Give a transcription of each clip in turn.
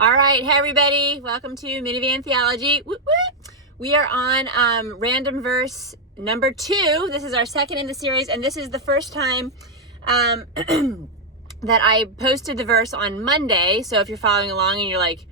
All right, hey everybody, welcome to Minivan Theology. Woo woo. We are on random verse number 2. This is our second in the series, and this is the first time that I posted the verse on Monday. So if you're following along and you're like,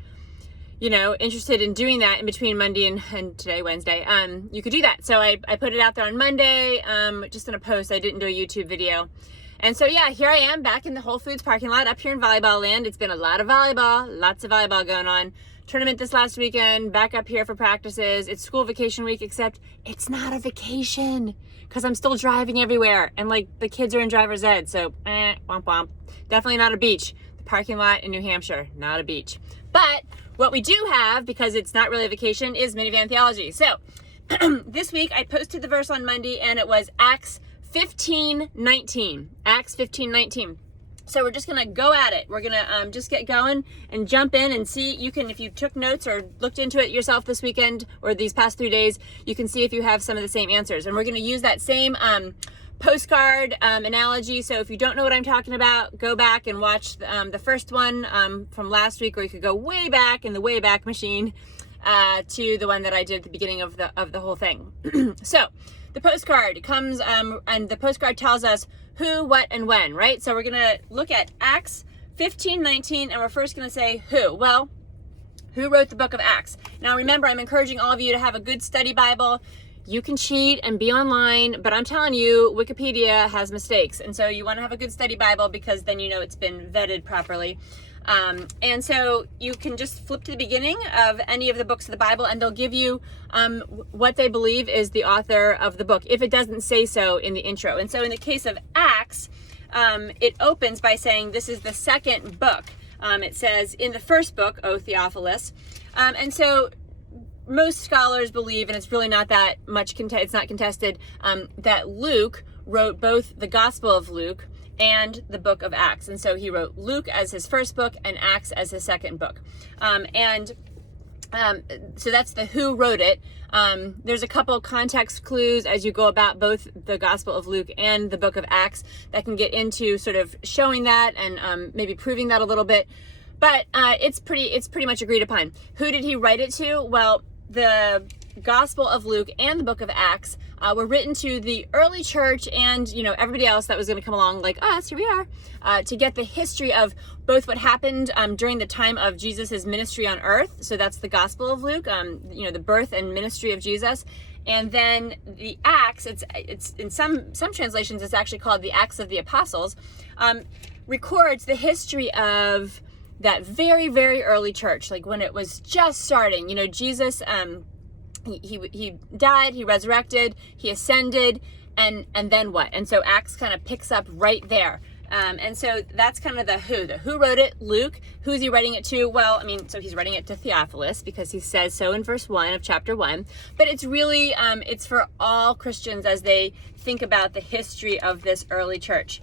interested in doing that in between Monday and today, Wednesday, you could do that. So I put it out there on Monday, just in a post. I didn't do a YouTube video. And so, yeah, here I am back in the Whole Foods parking lot up here in volleyball land. It's been a lot of volleyball, lots of volleyball going on. Tournament this last weekend, back up here for practices. It's school vacation week, except it's not a vacation because I'm still driving everywhere. And like the kids are in driver's ed. So, womp womp. Definitely not a beach. The parking lot in New Hampshire, not a beach. But what we do have, because it's not really a vacation, is Minivan Theology. So this week I posted the verse on Monday and it was Acts 15:19. Acts 15:19. So we're just gonna go at it. We're gonna just get going and jump in and see. You can, if you took notes or looked into it yourself this weekend or these past 3 days, you can see if you have some of the same answers. And we're gonna use that same postcard analogy. So if you don't know what I'm talking about, go back and watch the first one from last week, or you could go way back in the Wayback Machine to the one that I did at the beginning of the whole thing. So the postcard comes, and the postcard tells us who, what, and when, right? So we're going to look at Acts 15:19, and we're first going to say who. Well, who wrote the book of Acts? Now, remember, I'm encouraging all of you to have a good study Bible. You can cheat and be online, but I'm telling you, Wikipedia has mistakes. And so you want to have a good study Bible because then you know it's been vetted properly. And so you can just flip to the beginning of any of the books of the Bible and they'll give you what they believe is the author of the book, if it doesn't say so in the intro. And so in the case of Acts, it opens by saying this is the second book. It says in the first book, O Theophilus. And so most scholars believe, and it's really not that much, it's not contested, that Luke wrote both the Gospel of Luke and the book of Acts. And so he wrote Luke as his first book and Acts as his second book. So that's the who wrote it. There's a couple context clues as you go about both the Gospel of Luke and the book of Acts that can get into sort of showing that and maybe proving that a little bit. But it's pretty much agreed upon. Who did he write it to? Well, the Gospel of Luke and the book of Acts were written to the early church and, everybody else that was going to come along like us, here we are, to get the history of both what happened during the time of Jesus's ministry on earth. So that's the Gospel of Luke, the birth and ministry of Jesus. And then the Acts, it's in some translations, it's actually called the Acts of the Apostles, records the history of that very, very early church, like when it was just starting. Jesus, he died, he resurrected, he ascended, and then what? And so Acts kind of picks up right there. And so that's kind of the who wrote it, Luke. Who's he writing it to? Well, so he's writing it to Theophilus because he says so in verse 1 of chapter 1. But it's really, it's for all Christians as they think about the history of this early church.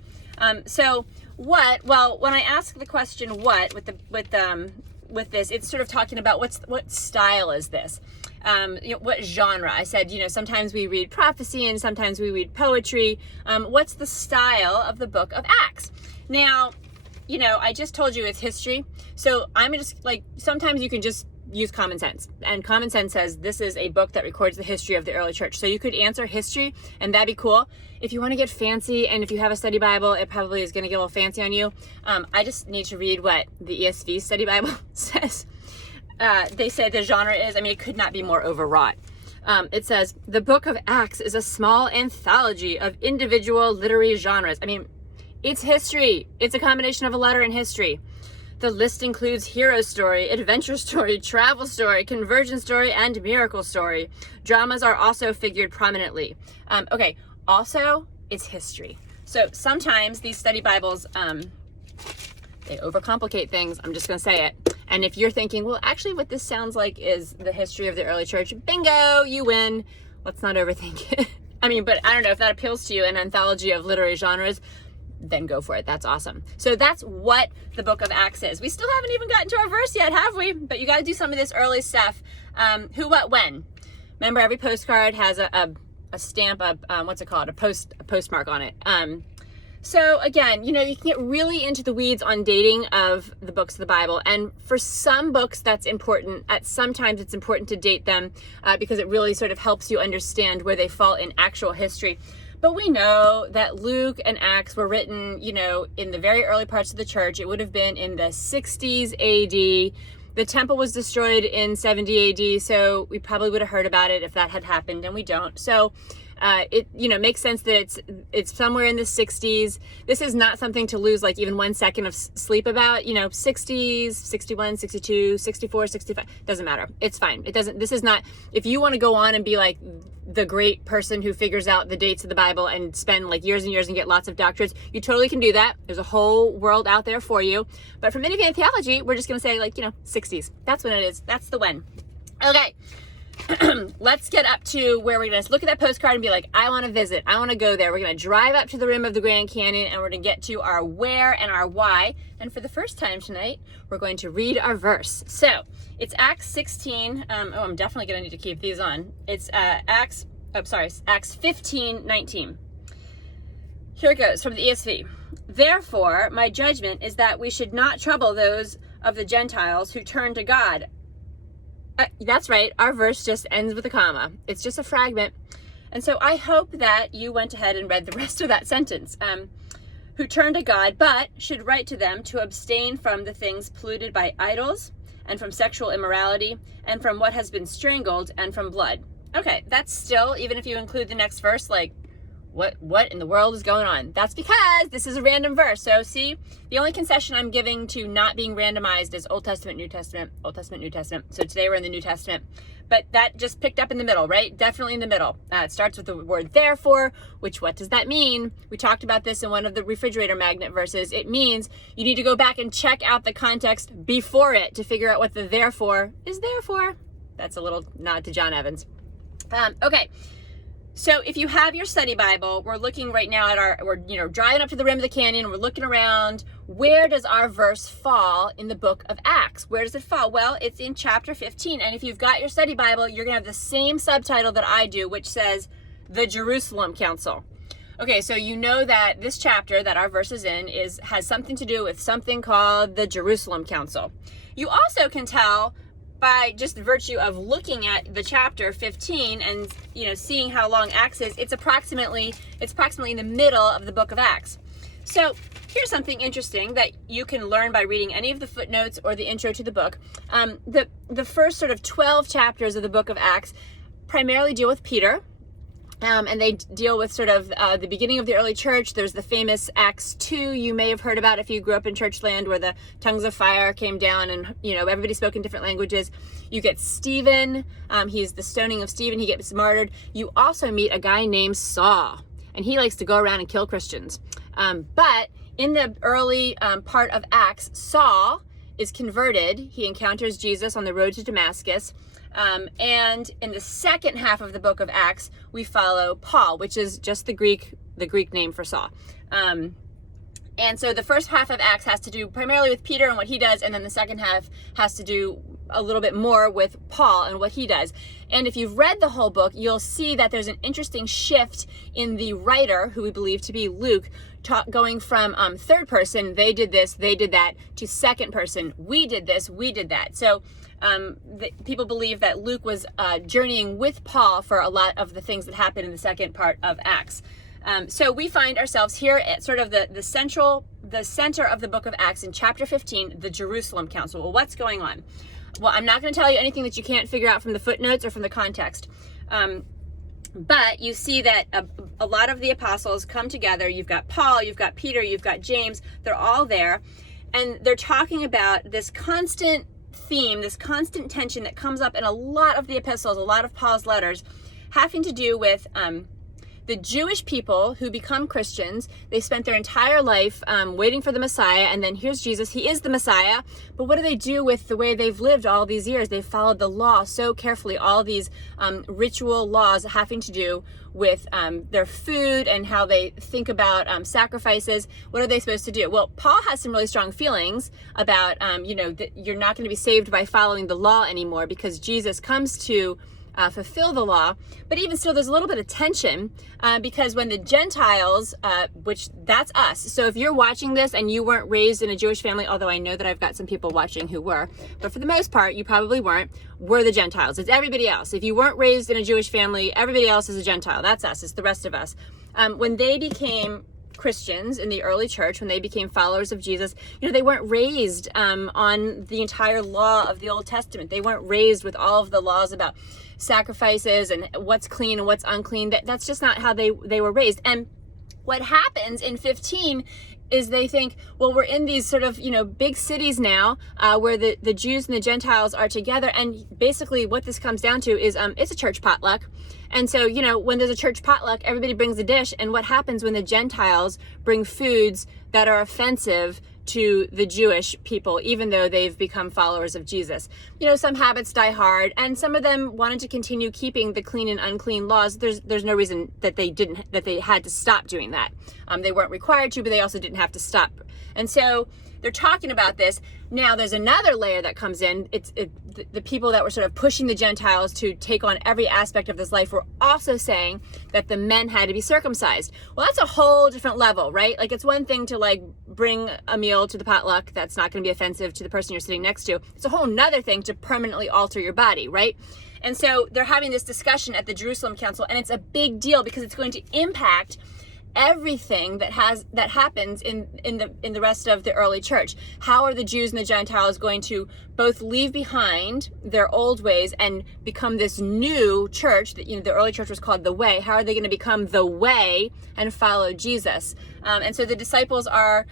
So what? Well, when I ask the question what with this, it's sort of talking about what style is this? What genre? I said, sometimes we read prophecy and sometimes we read poetry. What's the style of the book of Acts? Now, I just told you it's history. So I'm just sometimes you can just use common sense. And common sense says this is a book that records the history of the early church. So you could answer history and that'd be cool. If you want to get fancy and if you have a study Bible, it probably is going to get a little fancy on you. I just need to read what the ESV study Bible says. They say the genre is, it could not be more overwrought. It says, the book of Acts is a small anthology of individual literary genres. It's history. It's a combination of a letter and history. The list includes hero story, adventure story, travel story, conversion story, and miracle story. Dramas are also figured prominently. Okay, also, it's history. So sometimes these study Bibles, they overcomplicate things. I'm just going to say it. And if you're thinking, well, actually what this sounds like is the history of the early church, bingo, you win. Let's not overthink it. But I don't know if that appeals to you, an anthology of literary genres, then go for it. That's awesome. So that's what the book of Acts is. We still haven't even gotten to our verse yet, have we? But you got to do some of this early stuff. Who, what, when. Remember, every postcard has a stamp, what's it called? A postmark on it. So again, you can get really into the weeds on dating of the books of the Bible. And for some books, that's important. At sometimes it's important to date them because it really sort of helps you understand where they fall in actual history. But we know that Luke and Acts were written, in the very early parts of the church. It would have been in the 60s AD. The temple was destroyed in 70 AD, so we probably would have heard about it if that had happened, and we don't. So it makes sense that it's somewhere in the 60s. This is not something to lose like even 1 second of sleep about. 60s, 61, 62, 64, 65, doesn't matter. It's fine. This is not, if you want to go on and be like the great person who figures out the dates of the Bible and spend like years and years and get lots of doctorates, you totally can do that. There's a whole world out there for you. But for minivan theology, we're just going to say 60s. That's when it is. That's the when. Okay. Let's get up to where we're going to look at that postcard and be like, I want to visit. I want to go there. We're going to drive up to the rim of the Grand Canyon and we're going to get to our where and our why. And for the first time tonight, we're going to read our verse. So it's Acts 16. I'm definitely going to need to keep these on. It's Acts 15:19. Here it goes from the ESV. Therefore, my judgment is that we should not trouble those of the Gentiles who turn to God. That's right. Our verse just ends with a comma. It's just a fragment. And so I hope that you went ahead and read the rest of that sentence. Who turn to God, but should write to them to abstain from the things polluted by idols and from sexual immorality and from what has been strangled and from blood. Okay, that's still, even if you include the next verse, like, what in the world is going on? That's because this is a random verse. So see, the only concession I'm giving to not being randomized is Old Testament, New Testament, Old Testament, New Testament. So today we're in the New Testament. But that just picked up in the middle, right? Definitely in the middle. It starts with the word therefore, which what does that mean? We talked about this in one of the refrigerator magnet verses. It means you need to go back and check out the context before it to figure out what the therefore is there for. That's a little nod to John Evans. Okay. So if you have your study Bible, we're looking right now at we're driving up to the rim of the canyon, we're looking around. Where does our verse fall in the book of Acts? Where does it fall? Well, it's in chapter 15. And if you've got your study Bible, you're going to have the same subtitle that I do, which says the Jerusalem Council. Okay, so you know that this chapter that our verse is in has something to do with something called the Jerusalem Council. You also can tell by just the virtue of looking at the chapter 15 and seeing how long Acts is, it's approximately in the middle of the book of Acts. So here's something interesting that you can learn by reading any of the footnotes or the intro to the book. The first sort of 12 chapters of the book of Acts primarily deal with Peter. And they deal with sort of the beginning of the early church. There's the famous Acts 2 you may have heard about if you grew up in church land, where the tongues of fire came down and, everybody spoke in different languages. You get Stephen. He's the stoning of Stephen. He gets martyred. You also meet a guy named Saul, and he likes to go around and kill Christians. But in the early part of Acts, Saul is converted. He encounters Jesus on the road to Damascus. And in the second half of the book of Acts, we follow Paul, which is just the Greek name for Saul. And so the first half of Acts has to do primarily with Peter and what he does, and then the second half has to do a little bit more with Paul and what he does. And if you've read the whole book, you'll see that there's an interesting shift in the writer, who we believe to be Luke, going from third person, they did this, they did that, to second person, we did this, we did that. So people believe that Luke was journeying with Paul for a lot of the things that happened in the second part of Acts. So we find ourselves here at sort of the center of the book of Acts in chapter 15, the Jerusalem Council. Well, what's going on? Well, I'm not going to tell you anything that you can't figure out from the footnotes or from the context. But you see that a lot of the apostles come together. You've got Paul, you've got Peter, you've got James. They're all there. And they're talking about this constant theme, this constant tension that comes up in a lot of the epistles, a lot of Paul's letters, having to do with the Jewish people who become Christians. They spent their entire life waiting for the Messiah, and then here's Jesus. He is the Messiah, but what do they do with the way they've lived all these years? They've followed the law so carefully, all these ritual laws having to do with their food and how they think about sacrifices. What are they supposed to do? Well, Paul has some really strong feelings about, that you're not going to be saved by following the law anymore, because Jesus comes to fulfill the law. But even still, there's a little bit of tension because when the Gentiles, which that's us. So if you're watching this and you weren't raised in a Jewish family, although I know that I've got some people watching who were, but for the most part, you probably weren't, we're the Gentiles. It's everybody else. If you weren't raised in a Jewish family, everybody else is a Gentile. That's us. It's the rest of us. When they became Christians in the early church, when they became followers of Jesus, they weren't raised on the entire law of the Old Testament. They weren't raised with all of the laws about sacrifices and what's clean and what's unclean. That's just not how they were raised. And what happens in 15 is they think, well, we're in these sort of, big cities now where the Jews and the Gentiles are together. And basically what this comes down to is it's a church potluck. And so, when there's a church potluck, everybody brings a dish. And what happens when the Gentiles bring foods that are offensive to the Jewish people, even though they've become followers of Jesus? Some habits die hard, and some of them wanted to continue keeping the clean and unclean laws. There's no reason that they had to stop doing that. They weren't required to, but they also didn't have to stop. And so they're talking about this. Now there's another layer that comes in. It's the people that were sort of pushing the Gentiles to take on every aspect of this life were also saying that the men had to be circumcised. Well, that's a whole different level, right? Like, it's one thing to bring a meal to the potluck that's not going to be offensive to the person you're sitting next to. It's a whole nother thing to permanently alter your body, right? And so they're having this discussion at the Jerusalem Council, and it's a big deal because it's going to impact everything that happens in the rest of the early church. How are the Jews and the Gentiles going to both leave behind their old ways and become this new church that, the early church was called the Way? How are they going to become the Way and follow Jesus? And so the disciples are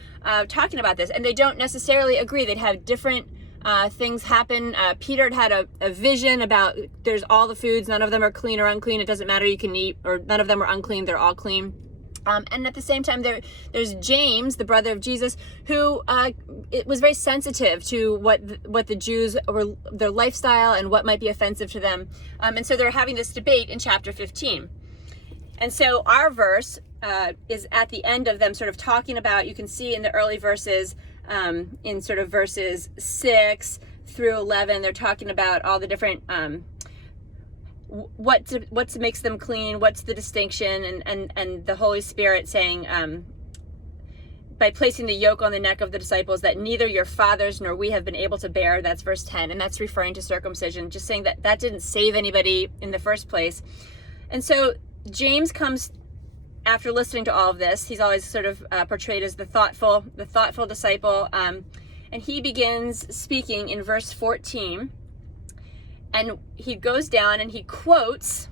talking about this, and they don't necessarily agree. They'd have different things happen. Peter had a vision about there's all the foods, none of them are clean or unclean. It doesn't matter, you can eat, or none of them are unclean, they're all clean. And at the same time, there's James, the brother of Jesus, who it was very sensitive to what the Jews were, their lifestyle, and what might be offensive to them. And so they're having this debate in chapter 15. And so our verse is at the end of them sort of talking about, you can see in the early verses, in sort of verses 6 through 11, they're talking about all the different what makes them clean, what's the distinction, and the Holy Spirit saying, by placing the yoke on the neck of the disciples that neither your fathers nor we have been able to bear. That's verse 10, and that's referring to circumcision, just saying that didn't save anybody in the first place. And so James comes after listening to all of this. He's always sort of portrayed as the thoughtful disciple, and he begins speaking in verse 14. And he goes down and he quotes,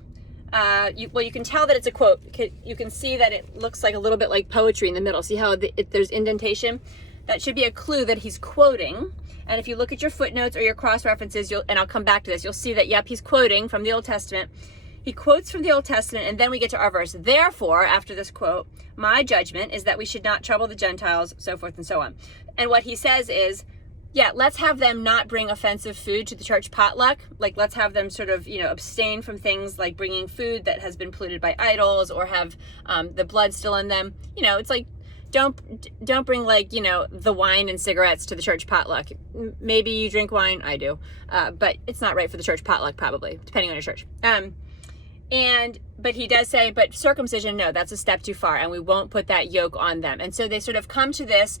you can tell that it's a quote. You can see that it looks like a little bit like poetry in the middle. See how there's indentation? That should be a clue that he's quoting. And if you look at your footnotes or your cross references, and I'll come back to this, you'll see that, yep, he's quoting from the Old Testament. He quotes from the Old Testament, and then we get to our verse. Therefore, after this quote, my judgment is that we should not trouble the Gentiles, so forth and so on. And what he says is, yeah, let's have them not bring offensive food to the church potluck. Let's have them sort of, abstain from things like bringing food that has been polluted by idols or have the blood still in them. It's like, don't bring the wine and cigarettes to the church potluck. Maybe you drink wine, I do, but it's not right for the church potluck, probably, depending on your church. But he does say, but circumcision, no, that's a step too far, and we won't put that yoke on them. And so they sort of come to this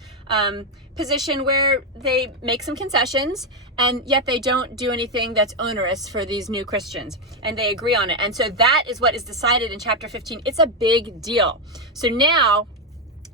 position where they make some concessions, and yet they don't do anything that's onerous for these new Christians, and they agree on it. And so that is what is decided in chapter 15. It's a big deal. So now,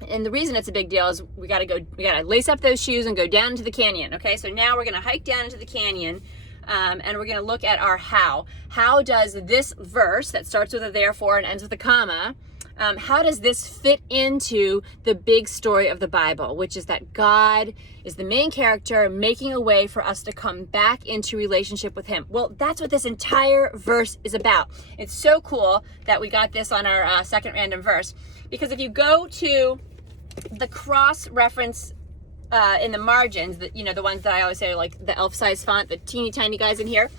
and the reason it's a big deal is we got to lace up those shoes and go down into the canyon. Okay, so now we're going to hike down into the canyon. And we're going to look at our how. How does this verse that starts with a therefore and ends with a comma, how does this fit into the big story of the Bible, which is that God is the main character making a way for us to come back into relationship with him? Well, that's what this entire verse is about. It's so cool that we got this on our second random verse, because if you go to the cross-reference in the margins, the ones that I always say are like the elf-size font, the teeny tiny guys in here.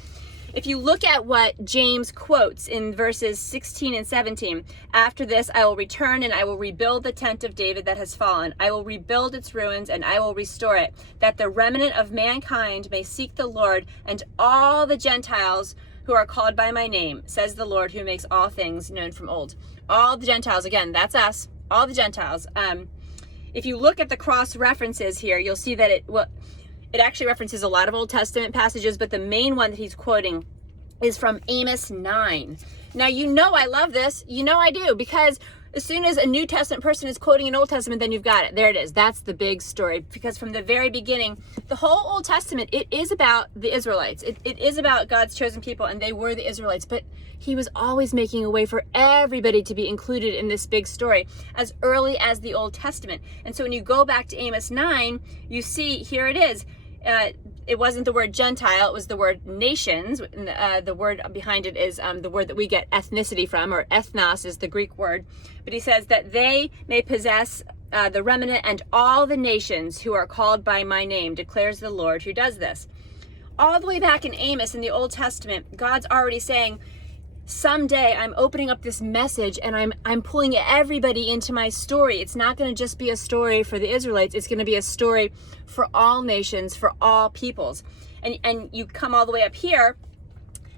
If you look at what James quotes in verses 16 and 17, after this I will return and I will rebuild the tent of David that has fallen. I will rebuild its ruins and I will restore it, that the remnant of mankind may seek the Lord, and all the Gentiles who are called by my name, says the Lord who makes all things known from old. All the Gentiles, again, that's us, all the Gentiles. If you look at the cross references here, you'll see that it actually references a lot of Old Testament passages, but the main one that he's quoting is from Amos 9. Now, you know I love this. You know I do, because as soon as a New Testament person is quoting an Old Testament, then you've got it. There it is. That's the big story. Because from the very beginning, the whole Old Testament, it is about the Israelites. It is about God's chosen people, and they were the Israelites. But he was always making a way for everybody to be included in this big story as early as the Old Testament. And so when you go back to Amos 9, you see, here it is. It wasn't the word Gentile, it was the word nations. The word behind it is the word that we get ethnicity from, or ethnos is the Greek word. But he says that they may possess the remnant and all the nations who are called by my name, declares the Lord who does this. All the way back in Amos in the Old Testament, God's already saying, someday I'm opening up this message and I'm pulling everybody into my story. It's not going to just be a story for the Israelites. It's going to be a story for all nations, for all peoples. And you come all the way up here,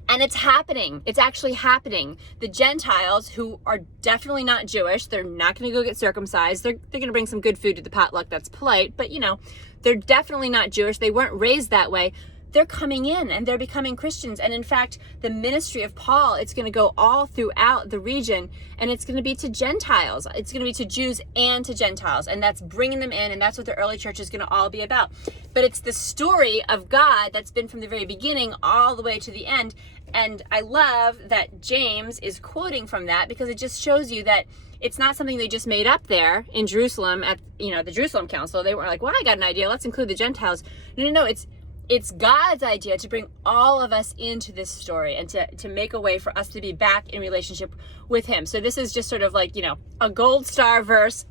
and it's happening. It's actually happening. The Gentiles, who are definitely not Jewish, they're not going to go get circumcised. They're going to bring some good food to the potluck. That's polite. But, you know, they're definitely not Jewish. They weren't raised that way. They're coming in and they're becoming Christians. And in fact, the ministry of Paul, it's going to go all throughout the region, and it's going to be to Gentiles. It's going to be to Jews and to Gentiles. And that's bringing them in. And that's what the early church is going to all be about. But it's the story of God that's been from the very beginning all the way to the end. And I love that James is quoting from that, because it just shows you that it's not something they just made up there in Jerusalem at, the Jerusalem Council. They weren't like, well, I got an idea, let's include the Gentiles. No, it's God's idea to bring all of us into this story and to make a way for us to be back in relationship with him. So this is just sort of like, a gold star verse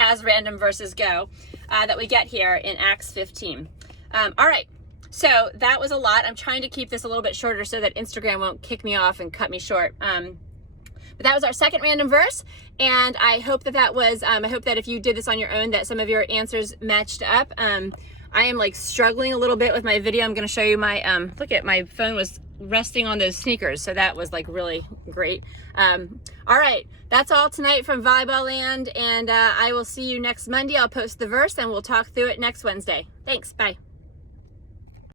as random verses go that we get here in Acts 15. All right. So that was a lot. I'm trying to keep this a little bit shorter so that Instagram won't kick me off and cut me short. But that was our second random verse. And I hope that was, I hope that if you did this on your own, that some of your answers matched up. I am like struggling a little bit with my video. I'm going to show you my, look at my phone was resting on those sneakers. So that was like really great. All right. That's all tonight from Volleyball Land. And I will see you next Monday. I'll post the verse and we'll talk through it next Wednesday. Thanks. Bye.